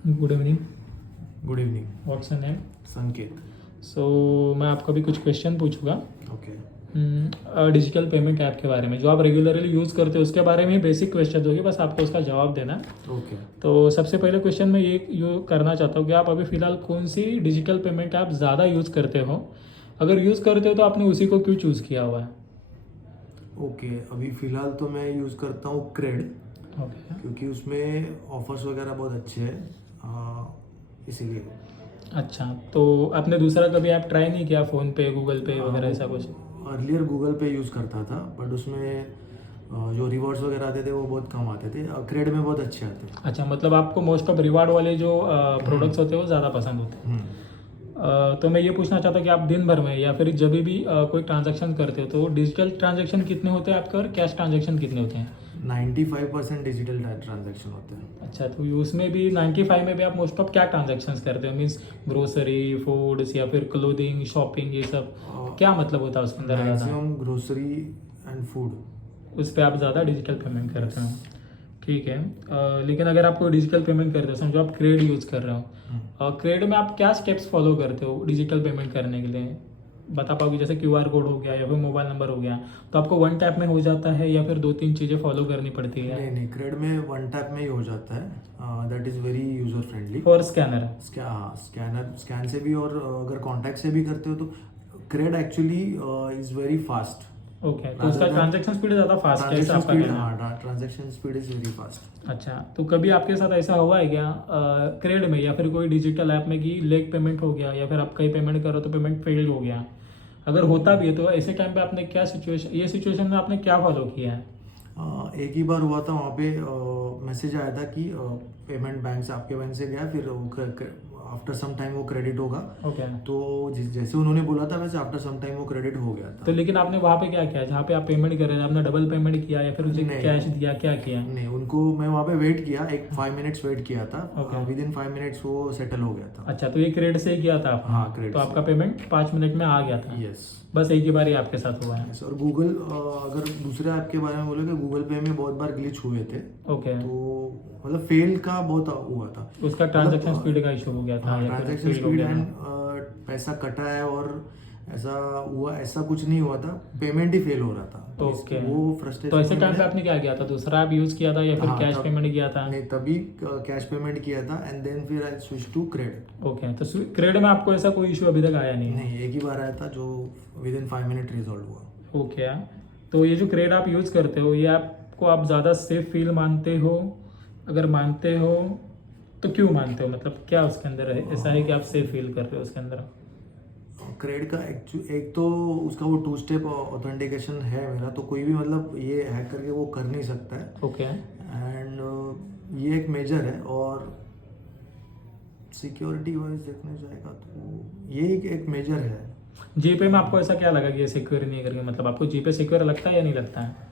Good evening. Good evening. What's your name? संकेत। सो मैं आपको अभी कुछ क्वेश्चन पूछूंगा ओके। डिजिटल पेमेंट ऐप के बारे में जो आप रेगुलरली यूज़ करते हो उसके बारे में बेसिक क्वेश्चन होंगे, बस आपको उसका जवाब देना है। ओके। तो सबसे पहले क्वेश्चन मैं ये करना चाहता हूँ कि आप अभी फ़िलहाल कौन सी डिजिटल पेमेंट ऐप ज़्यादा यूज़ करते हो? अगर यूज़ करते हो तो आपने उसी को क्यों चूज़ किया हुआ है? ओके, अभी फ़िलहाल तो मैं यूज़ करता हूँ क्रेड, ओके। क्योंकि उसमें ऑफर्स वगैरह बहुत अच्छे हैं, इसीलिए। अच्छा, तो आपने दूसरा कभी ऐप ट्राई नहीं किया, फ़ोन पे, गूगल पे वगैरह ऐसा कुछ? अर्लियर गूगल पे यूज़ करता था, बट उसमें जो रिवॉर्ड्स वगैरह आते थे वो बहुत कम आते थे। क्रेड में बहुत अच्छे आते हैं। अच्छा, मतलब आपको मोस्ट ऑफ रिवार्ड वाले जो प्रोडक्ट्स होते हैं वो ज़्यादा पसंद होते हैं। तो मैं ये पूछना चाहता हूँ कि आप दिन भर में या फिर जब भी कोई ट्रांजैक्शन करते हो तो डिजिटल ट्रांजैक्शन कितने होते हैं आपके और कैश ट्रांजैक्शन कितने होते हैं? 95% डिजिटल ट्रांजैक्शन होते हैं। अच्छा, तो उसमें भी 95 में भी आप मोस्ट ऑफ क्या ट्रांजैक्शंस करते हो? मीन्स ग्रोसरी, फूड्स या फिर क्लोथिंग, शॉपिंग, ये सब क्या मतलब होता है उसके अंदर ज़्यादा? Maximum grocery and food. उस पर आप ज़्यादा डिजिटल पेमेंट करते हो, ठीक है। लेकिन अगर आप कोई डिजिटल पेमेंट करते हो, समझो आप क्रेड यूज़ कर रहे हो, क्रेड में आप क्या स्टेप्स फॉलो करते हो डिजिटल पेमेंट करने के लिए? बता पाओगे? जैसे क्यूआर कोड हो गया या फिर मोबाइल नंबर हो गया, तो आपको वन टैप में हो जाता है या फिर दो तीन चीज़ें फॉलो करनी पड़ती है? नहीं, क्रेड में वन टैप में ही हो जाता है। That is very user friendly. और स्कैनर? स्कैन से भी, और अगर कॉन्टैक्ट से भी करते हो तो CRED actually is very fast. Okay, तो उसका ट्रांजैक्शन स्पीड ज़्यादा फास्ट है ऐसा आपका कहना है? हाँ, transaction speed is very fast. अच्छा, तो कभी आपके साथ ऐसा हुआ है क्या क्रेड में या फिर कोई डिजिटल ऐप में कि लेग पेमेंट हो गया या फिर आप कहीं पेमेंट करो तो पेमेंट फेल हो गया? अगर होता भी है तो ऐसे टाइम पे आपने क्या सिचुएशन में आपने क्या फॉलो किया है? एक ही बार हुआ था, वहाँ पे मैसेज आया था कि पेमेंट बैंक से, आपके बैंक से गया, फिर आफ्टर सम टाइम वो क्रेडिट होगा। ओके। तो जैसे उन्होंने बोला था वैसे आफ्टर सम टाइम वो क्रेडिट हो गया था। तो लेकिन आपने वहाँ पे क्या किया जहाँ पे आप पेमेंट कर रहे थे? आपने डबल पेमेंट किया या फिर उसे नहीं। कैश दिया, क्या किया? नहीं, उनको मैं वहाँ पे वेट किया, एक 5 मिनट्स वेट किया था। Okay. विद इन 5 मिनट्स वो सेटल हो गया था। अच्छा, तो ये क्रेड से ही किया था आपने? हाँ, क्रेड तो से। आपका पेमेंट 5 मिनट में आ गया था? यस। बस एक ही बार ही आपके साथ हुआ है? यस। और गूगल, अगर दूसरे ऐप के बारे में बोले तो गूगल पे में बहुत बार ग्लिच हुए थे। ओके। तो मतलब फेल का बहुत हुआ था। उसका ट्रांजैक्शन स्पीड का इशू हो गया था या फिर ट्रांजैक्शन fail हो स्पीड गया था? एंड पैसा कटा है, और ऐसा हुआ, ऐसा कुछ नहीं हुआ था, पेमेंट ही फेल हो रहा था। तो ओके। वो फ्रस्ट्रेशन। तो ऐसे टाइम पे आपने क्या किया था? दूसरा ऐप यूज़ किया था या फिर कैश पेमेंट किया था? नहीं, तभी कैश पेमेंट किया था, एंड देन फिर I switch to credit. Okay, तो क्रेड में आपको ऐसा कोई इशू अभी तक आया नहीं? नहीं, एक ही बार आया था जो विद इन 5 मिनट रिजॉल्व हुआ। ओके। तो ये जो क्रेड आप यूज़ करते हो, ये आपको आप ज़्यादा सेफ फील मानते हो? अगर मानते हो तो क्यों मानते हो? मतलब क्या उसके अंदर है ऐसा है कि आप सेफ फील कर रहे हो उसके अंदर? क्रेडिट का एक तो उसका वो 2 स्टेप ऑथेंटिकेशन है मेरा, तो कोई भी मतलब ये हैक करके वो कर नहीं सकता है। ओके। एंड ये एक मेजर है, और सिक्योरिटी वाइज देखने जाएगा तो ये एक मेजर है। जीपे में आपको ऐसा क्या लगा कि ये सिक्योर नहीं करके, मतलब आपको जीपे सिक्योर लगता है या नहीं लगता है?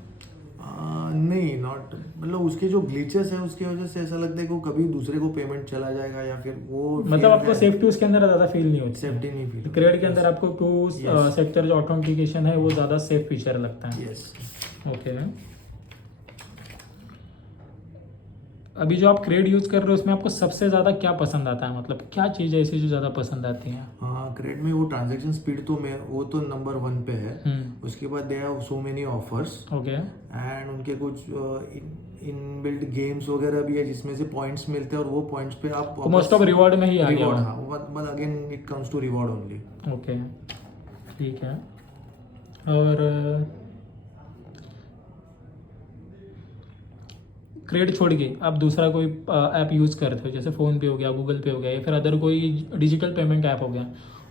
नहीं, नॉट, मतलब उसके जो ग्लिचेस है उसकी वजह से ऐसा लगता है कि वो कभी दूसरे को पेमेंट चला जाएगा, या फिर वो मतलब आपको सेफ्टी उसके अंदर ज़्यादा फील नहीं होती? सेफ्टी नहीं फील। क्रेडिट के अंदर आपको टू सेक्टर जो ऑथेंटिकेशन है वो ज़्यादा सेफ फीचर लगता है? यस। ओके। अभी जो आप क्रेड यूज़ कर रहे हो उसमें आपको सबसे ज़्यादा क्या पसंद आता है? मतलब क्या चीज़ है ऐसी जो ज़्यादा पसंद आती है? हाँ, क्रेडिट में वो ट्रांजैक्शन स्पीड तो वो तो नंबर 1 पे है। उसके बाद they have so many offers. Okay. And उनके कुछ इनबिल्ट गेम्स वगैरह भी है जिसमें से पॉइंट्स मिलते हैं, और वो पॉइंट्स पे आप मोस्ट ऑफ रिवॉर्ड में ही आ गया? रिवॉर्ड, हाँ, but again it comes to reward only. Okay, ठीक है। और क्रेडिट छोड़ के आप दूसरा कोई ऐप यूज़ करते हो, जैसे फ़ोन पे हो गया, गूगल पे हो गया, या फिर अदर कोई डिजिटल पेमेंट ऐप हो गया,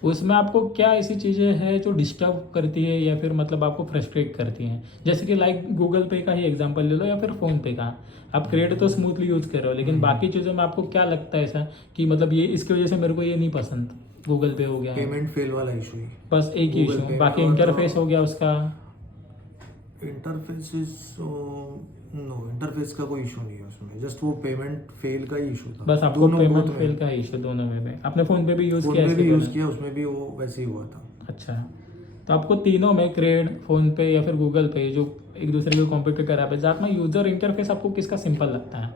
उसमें आपको क्या ऐसी चीज़ें हैं जो डिस्टर्ब करती है या फिर मतलब आपको फ्रस्ट्रेट करती हैं? जैसे कि लाइक गूगल पे का ही एग्जांपल ले लो या फिर फ़ोन पे का। आप क्रेडिट तो स्मूथली यूज़ कर रहे हो, लेकिन बाकी चीज़ों में आपको क्या लगता है ऐसा कि मतलब ये इसकी वजह से मेरे को ये नहीं पसंद? गूगल पे हो गया, पेमेंट फेल वाला इशू ही, बस एक ही Google इशू, Pay बाकी और इंटरफेस हो गया उसका? इंटरफेस नो, इंटरफेस का कोई इशू नहीं है उसमें, जस्ट वो पेमेंट फेल का ही इशू था। बस आपको पेमेंट फेल का इशू दोनों में भी? आपने फ़ोन पे भी यूज़ फोन किया? पे भी यूज़ किया, उसमें भी वो वैसे ही हुआ था। अच्छा, तो आपको तीनों में क्रेड, फ़ोन पे या फिर गूगल पे जो एक दूसरे के कॉम्पिटिटर ऐप है, ज़्यादा यूज़र इंटरफेस आपको किसका सिंपल लगता है?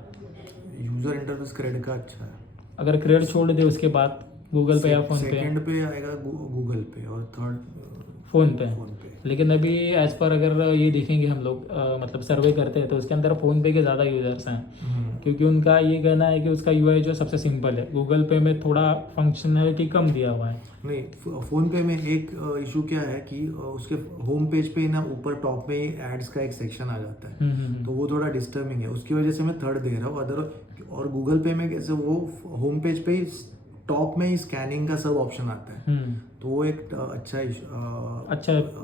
यूज़र इंटरफेस क्रेडिट का अच्छा है। अगर क्रेडिट छोड़ दे उसके बाद गूगल पे या फ़ोन पे? सेकंड पे आएगा गूगल पे और थर्ड फ़ोन पे। फोन पे। लेकिन अभी एज पर अगर ये देखेंगे हम लोग मतलब सर्वे करते हैं तो उसके अंदर फ़ोन पे के ज़्यादा यूज़र्स हैं, क्योंकि उनका ये कहना है कि उसका यूआई जो सबसे सिंपल है। गूगल पे में थोड़ा फंक्शनैलिटी कम दिया हुआ है। नहीं, फ़ोन पे में एक इशू क्या है कि उसके होम पेज पे ना ऊपर टॉप में ही एड्स का एक सेक्शन आ जाता है, तो वो थोड़ा डिस्टर्बिंग है, उसकी वजह से मैं थर्ड दे रहा हूँ। अदर और गूगल पे में कैसे वो होम पेज पे ही टॉप में ही स्कैनिंग का सब ऑप्शन आता है, तो वो एक अच्छा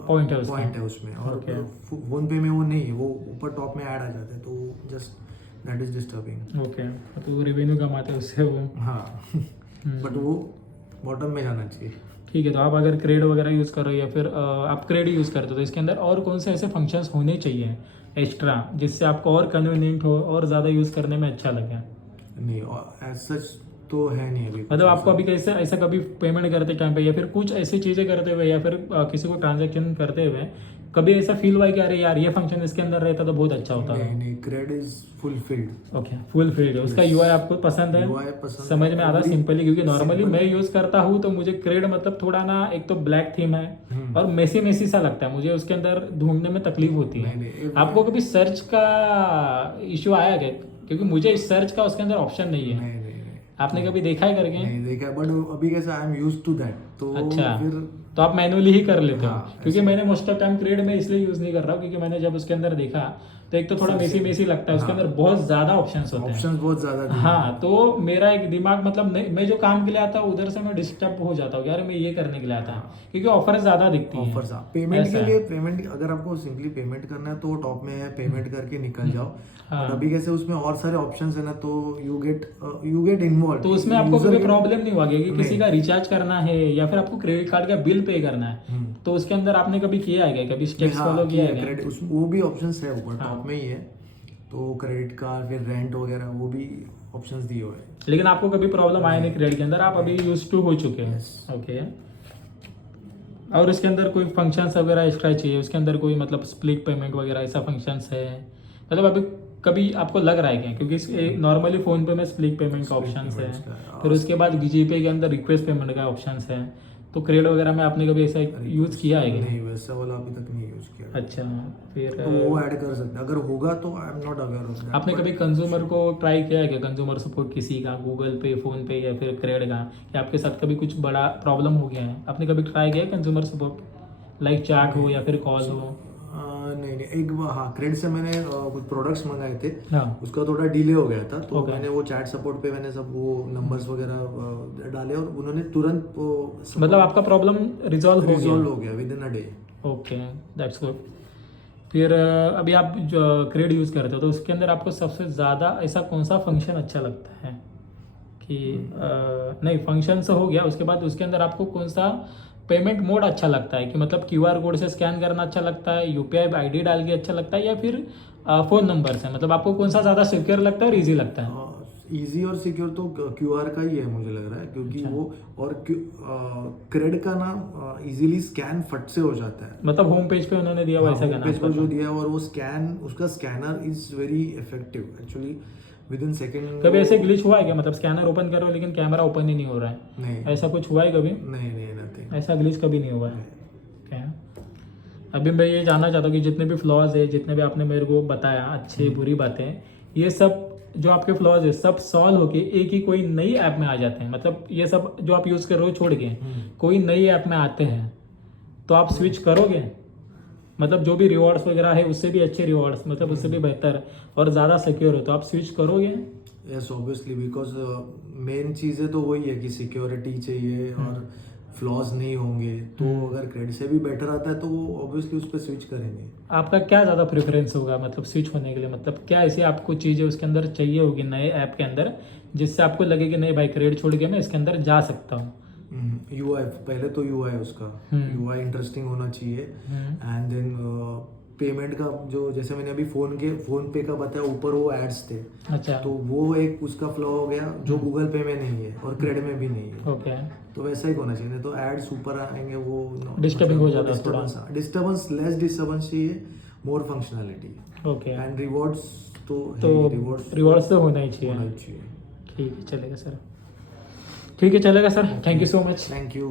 पॉइंट है उसका। पॉइंट है उसमें। और Okay. फोन पे में वो नहीं है, वो ऊपर टॉप में ऐड आ जाता है, तो just that is disturbing. Okay, तो वो रेवेन्यू कमाते हैं उससे वो। हाँ बट वो बॉटम में जाना चाहिए। ठीक है, तो आप अगर क्रेड वगैरह यूज़ कर रहे हो या फिर आप क्रेड यूज़ करते हो तो इसके अंदर और कौन से ऐसे फंक्शंस होने चाहिए एक्स्ट्रा जिससे आपको और कन्वीनियंट हो और ज़्यादा यूज़ करने में अच्छा लगे? नहीं, एज सच तो है नहीं अभी। मतलब आपको अभी कैसे ऐसा कभी पेमेंट करते टाइम पे या फिर कुछ ऐसी चीज़ें करते हुए या फिर किसी को ट्रांजैक्शन करते हुए कभी ऐसा फील हुआ है कि अरे यार ये फंक्शन इसके अंदर रहता तो बहुत अच्छा होता? नहीं नहीं, CRED is fulfilled. Okay, fulfilled है उसका। यूआई आपको पसंद है? UI पसंद समझ में आता है, सिंपली, क्योंकि नॉर्मली simple मैं यूज़ करता हूँ तो मुझे क्रेड मतलब थोड़ा ना, एक तो ब्लैक थीम है और मेसी मेसी सा लगता है मुझे, उसके अंदर ढूंढने में तकलीफ होती है। नहीं, आपको कभी सर्च का इशू आया क्या? क्योंकि मुझे इस सर्च का उसके अंदर ऑप्शन नहीं है। नहीं नहीं नहीं आपने कभी देखा है करके? नहीं देखा, बट अभी कैसा I am used to that, तो अच्छा, फिर तो आप मैनुअली ही कर लेते हो? हाँ, क्योंकि मैंने मोस्ट ऑफ टाइम क्रेड में इसलिए यूज़ नहीं कर रहा हूँ क्योंकि मैंने जब उसके अंदर देखा तो एक तो थोड़ा मेसी मेसी लगता है, उसके अंदर बहुत ज़्यादा ऑप्शंस होते हैं। ऑप्शंस बहुत ज्यादा दिए हैं। हाँ, तो मेरा एक दिमाग मतलब नहीं, मैं जो काम के लिए आता हूँ उधर से मैं डिस्टर्ब हो जाता हूँ, यार मैं ये करने के लिए आता हूँ, क्योंकि ऑफर ज़्यादा दिखती है। ऑफर्स पेमेंट ऐसा के है। लिए, पेमेंट अगर आपको सिंपली पेमेंट करना है तो टॉप में है, पेमेंट करके निकल जाओ। और अभी कैसे उसमें और सारे ऑप्शंस है ना, तो यू गेट इन्वॉल्व। तो उसमें आपको कभी प्रॉब्लम नहीं हुआ कि किसी का रिचार्ज करना है या फिर आपको क्रेडिट कार्ड का बिल पे करना है, तो उसके अंदर आपने कभी किया है क्या, कभी स्टेप्स फॉलो किया है क्या? क्रेडिट वो भी ऑप्शंस है ऊपर टॉप में ही है, तो क्रेडिट कार्ड फिर रेंट वगैरह वो भी ऑप्शंस दिए हुए हैं। लेकिन आपको कभी प्रॉब्लम आया नहीं क्रेडिट के अंदर? आप अभी यूज टू हो चुके हैं। ओके, और इसके अंदर कोई फंक्शंस वगैरह एक्स्ट्रा चाहिए उसके अंदर, कोई मतलब स्प्लिट पेमेंट वगैरह ऐसा फंक्शंस है? मतलब अभी कभी आपको लग रहा है क्या? क्योंकि नॉर्मली फ़ोन पे में स्प्लिट पेमेंट का ऑप्शंस है, फिर उसके बाद जीपे के अंदर रिक्वेस्ट पेमेंट का ऑप्शंस है, तो क्रेड वगैरह में आपने कभी ऐसा यूज़ किया है क्या? नहीं, वैसा वाला अभी तक नहीं यूज किया। अच्छा, फिर तो वो ऐड कर सकते हैं अगर होगा, तो I am not aware of that. आपने कभी कंज्यूमर को ट्राई किया है क्या, कंज्यूमर सपोर्ट किसी का, गूगल पे, फ़ोन पे या फिर क्रेड का, कि आपके साथ कभी कुछ बड़ा प्रॉब्लम हो गया है? आपने कभी ट्राई किया है कंज्यूमर सपोर्ट, लाइक चैट हो या फिर कॉल हो? नहीं नहीं, एक बार हाँ, क्रेड से मैंने कुछ प्रोडक्ट्स मंगाए थे, हाँ, उसका थोड़ा डिले हो गया था, तो Okay. मैंने वो चैट सपोर्ट पे मैंने सब वो नंबर्स वगैरह डाले और उन्होंने तुरंत मतलब आपका प्रॉब्लम रिजॉल्व हो रिजॉल्व गया? हो गया with in a day. Okay, that's good. फिर अभी आप जो क्रेड यूज़ करते हो तो उसके अंदर आपको सबसे ज़्यादा ऐसा कौन सा फंक्शन अच्छा लगता है कि नहीं, फंक्शन से हो गया, उसके बाद उसके अंदर आपको कौन सा पेमेंट मोड अच्छा लगता है, कि मतलब क्यूआर कोड से स्कैन करना अच्छा लगता है, यूपीआई आईडी डाल के अच्छा लगता है, या फिर फ़ोन नंबर से? मतलब आपको कौन सा ज़्यादा सिक्योर लगता है और ईजी लगता है? इजी और सिक्योर तो क्यूआर का ही है मुझे लग रहा है, क्योंकि अच्छा। वो और क्रेड का ना इजीली स्कैन फट से हो जाता है। मतलब होम पेज पे उन्होंने दिया हुआ ऐसा होम पेज पर जो करना? दिया है और वो स्कैन, उसका scanner is very effective actually, with in second. कभी ऐसे ग्लिच हुआ है क्या, मतलब स्कैनर ओपन करो लेकिन कैमरा ओपन ही नहीं हो रहा है? नहीं ऐसा कुछ हुआ है कभी? नहीं नहीं, नथिंग। ऐसा ग्लिच कभी नहीं हुआ है क्या? अभी मैं ये जानना चाहता हूँ कि जितने भी फ्लॉज है, जितने भी आपने मेरे को बताया अच्छी बुरी बातें, ये सब जो आपके फ्लॉज है सब सॉल्व होके एक ही कोई नई ऐप में आ जाते हैं, मतलब ये सब जो आप यूज़ कर रहे हो छोड़ के कोई नई ऐप में आते हैं, तो आप स्विच करोगे? मतलब जो भी रिवॉर्ड्स वगैरह है उससे भी अच्छे रिवॉर्ड्स, मतलब उससे भी बेहतर और ज़्यादा सिक्योर हो, तो आप स्विच करोगे? यस ऑब्वियसली, बिकॉज मेन चीज़ें तो वही है कि सिक्योरिटी चाहिए और फ्लॉज नहीं होंगे, तो अगर क्रेडिट से भी बेटर आता है तो वो ऑब्वियसली उस पर स्विच करेंगे। आपका क्या ज़्यादा प्रेफरेंस होगा मतलब स्विच होने के लिए? मतलब क्या ऐसी आपको चीज़ें उसके अंदर चाहिए होगी नए ऐप के अंदर जिससे आपको लगे कि नहीं भाई क्रेडिट छोड़ के मैं इसके अंदर जा सकता हूँ? यूआई, पहले तो यूआई उसका यूआई इंटरेस्टिंग होना चाहिए, एंड देन पेमेंट का जो, जैसे मैंने अभी फोन पे का बताया, ऊपर वो एड्स थे, अच्छा, तो वो एक उसका फ्लॉ हो गया जो गूगल पे में नहीं है और क्रेड में भी नहीं है। ओके, तो वैसा ही होना चाहिए, नहीं तो एड्स ऊपर आएंगे, वो Disturbing हो जाता है थोड़ा। डिस्टर्बेंस, लेस डिस्टर्बेंस चाहिए, मोर फंक्शनैलिटी ओके, एंड रिवॉर्ड्स। तो तो रिवॉर्ड्स रिवॉर्ड्स तो होना ही चाहिए। होना चाहिए। ठीक है, चलेगा सर। ठीक है, चलेगा sir, thank you so much. Thank you.